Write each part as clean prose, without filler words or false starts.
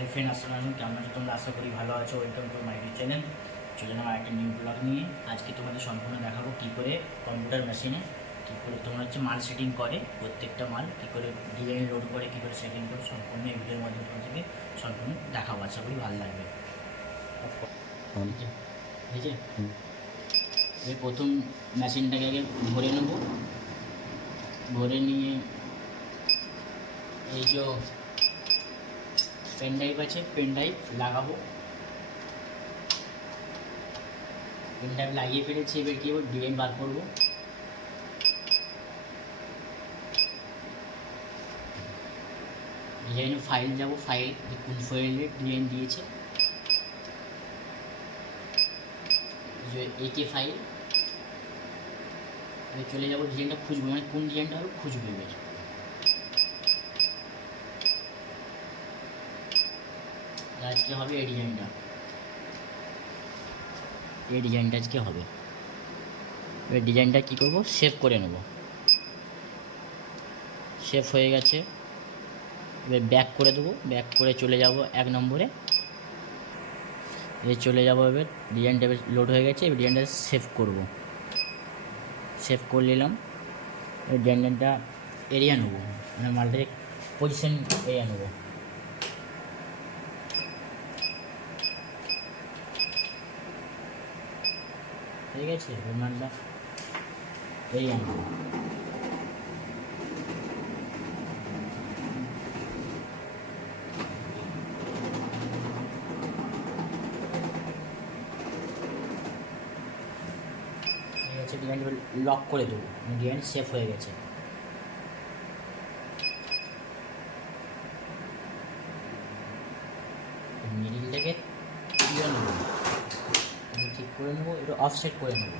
Hi friend, আসসালামু আলাইকুম। কেমন আছো তোমরা? আশা করি ভালো আছো। Welcome to my YouTube channel. চলে এলাম একটা নিউ ব্লগ নিয়ে। আজকে তোমাদের সম্পূর্ণ দেখাবো কী করে কম্পিউটার মেশিনে কী করে তোমরা মাল সেটিং করে, প্রত্যেকটা মাল কী করে ডিজাইন লোড করে, কী করে সেটিং করে, সম্পূর্ণ এই ভিডিওর মাধ্যমে তোমাদেরকে সম্পূর্ণ দেখাবো। আশা করি ভালো লাগবে। এই যে এই প্রথম মেশিনটাকে আগে ভরে নেবো। ভরে নিয়ে এই যে পেন ড্রাইভ আছে, পেন ড্রাইভ লাগাবো। পেন ড্রাইভ লাগিয়ে ফেলেছি। এবার কি ডিজাইন বার করবো। ডিজাইনে ফাইল যাব, ফাইল কোন ফাইলে ডিজাইন দিয়েছে, একে ফাইল। এবার চলে যাবো, ডিজাইনটা খুঁজবো, মানে কোন ডিজাইনটা হবে খুঁজবো। এবার আজকে হবে এই ডিজাইনটা, এই ডিজাইনটা আজকে হবে। এবার ডিজাইনটা কী করবো, সেভ করে নেব। সেভ হয়ে গেছে। এবার ব্যাক করে দেবো। ব্যাক করে চলে যাব 1 নম্বরে। এবার চলে যাব। এবার ডিজাইনটা লোড হয়ে গেছে। এবার ডিজাইনটা সেভ করব। সেভ করে নিলাম। এবার ডিজাইনটা এরিয়া নেবো, মানে মালটাকে পজিশন এরিয়া নেবো। ঠিক আছে, এবার মালটা এরিয়া নেবো। ডিজাইন লক করে দেবো, ডিজাইন সেভ হয়ে গেছে। মিডিলটাকে তুলে নেবো, ঠিক করে নেবো। একটু অফসেট করে নেবো।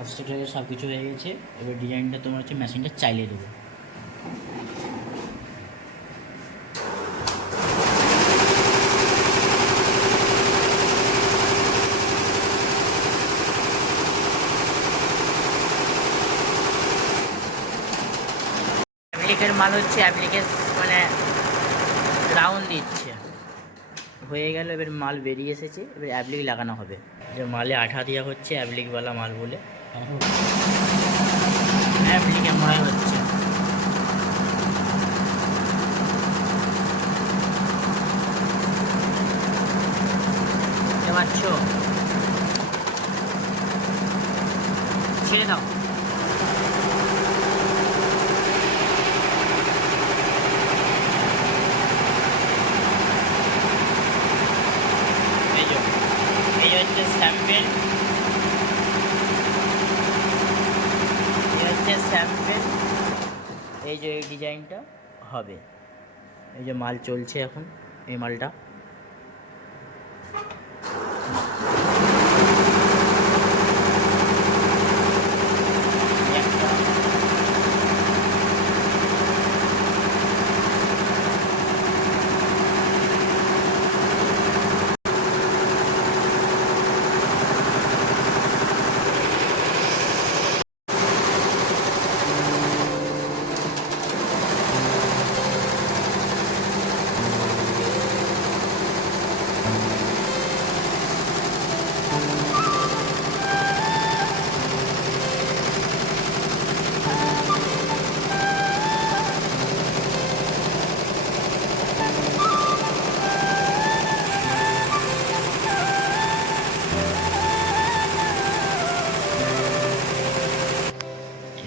অফসেট হয়ে সব কিছু হয়ে গেছে। এবার ডিজাইনটা তোমার মেশিনটা চালিয়ে দেবো। অ্যাপ্লিকের মাল অ্যাপ্লিকের মানে রাউন্ড দিচ্ছে হয়ে গেল। এবার মাল বেরিয়ে এসেছে। এবার অ্যাপ্লিক লাগানো হবে। যে মালে আঠা দেওয়া হচ্ছে, অ্যাপ্লিকওয়ালা মাল বলে অ্যাপ্লিকে মনে হচ্ছে। পাচ্ছ, ছেড়ে দাও। এই হচ্ছে স্যাম্পেল, এই যে এই ডিজাইনটা হবে। এই যে মাল চলছে এখন, এই মালটা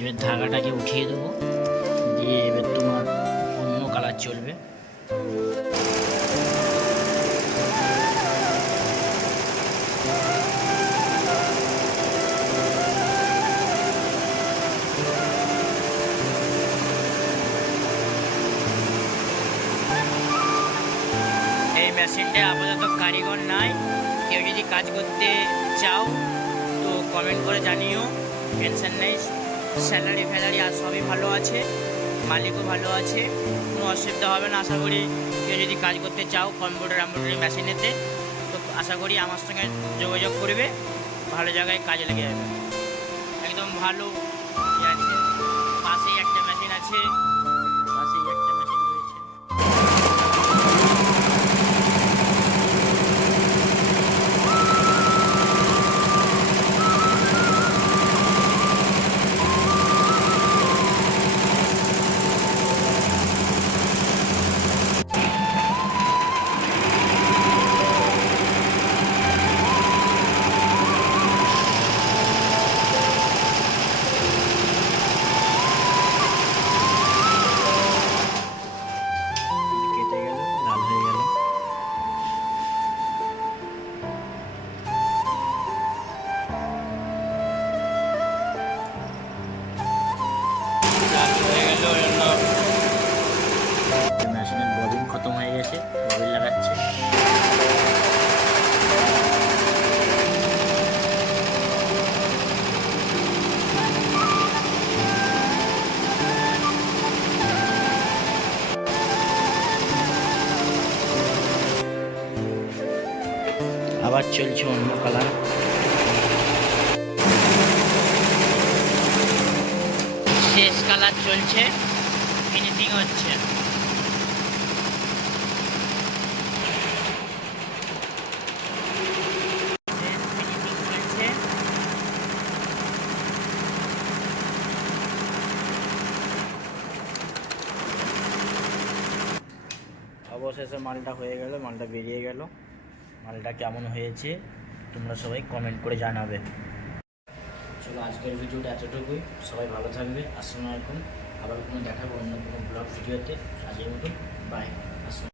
এবার ধাগাটাকে উঠিয়ে দেবো, দিয়ে এবার তোমার অন্য কালার চলবে। এই মেশিনটা আপাতত কারিগর নাই। কেউ যদি কাজ করতে চাও তো কমেন্ট করে জানিও, টেনশন নেই। স্যালারি ফ্যালারি আর সবই ভালো আছে, মালিকও ভালো আছে, কোনো অসুবিধা হবে না। আশা করি কেউ যদি কাজ করতে চাও কম্পিউটার এমব্রয়ডারি মেশিনেতে তো আশা করি আমার সঙ্গে যোগাযোগ করবে, ভালো জায়গায় কাজে লেগে যাবে। একদম ভালো ইয়ে আছে, পাশেই একটা মেশিন আছে, পাশেই একটা মেশিন রয়েছে। কেটে গেল, লাল হয়ে গেল। লাল হয়ে গেল, মেশিনের ববিন খতম হয়ে গেছে, ববিন লাগাচ্ছে। আবার চলছে অন্য কালার। শেষ কালার চলছে, ফিনিশিং হচ্ছে। ফিনিশিং চলছে। অবশেষে মালটা হয়ে গেল, মালটা বেরিয়ে গেল। মালটা কেমন হয়েছে তোমরা সবাই কমেন্ট করে জানাবে। চলো আজকের ভিডিওটা এতটুকুই, সবাই ভালো থাকবে। আসসালামু আলাইকুম। আবার কোনো দেখাবো অন্য কোনো ব্লগ ভিডিওতে। আজকের মতন বাই। আসসালাম।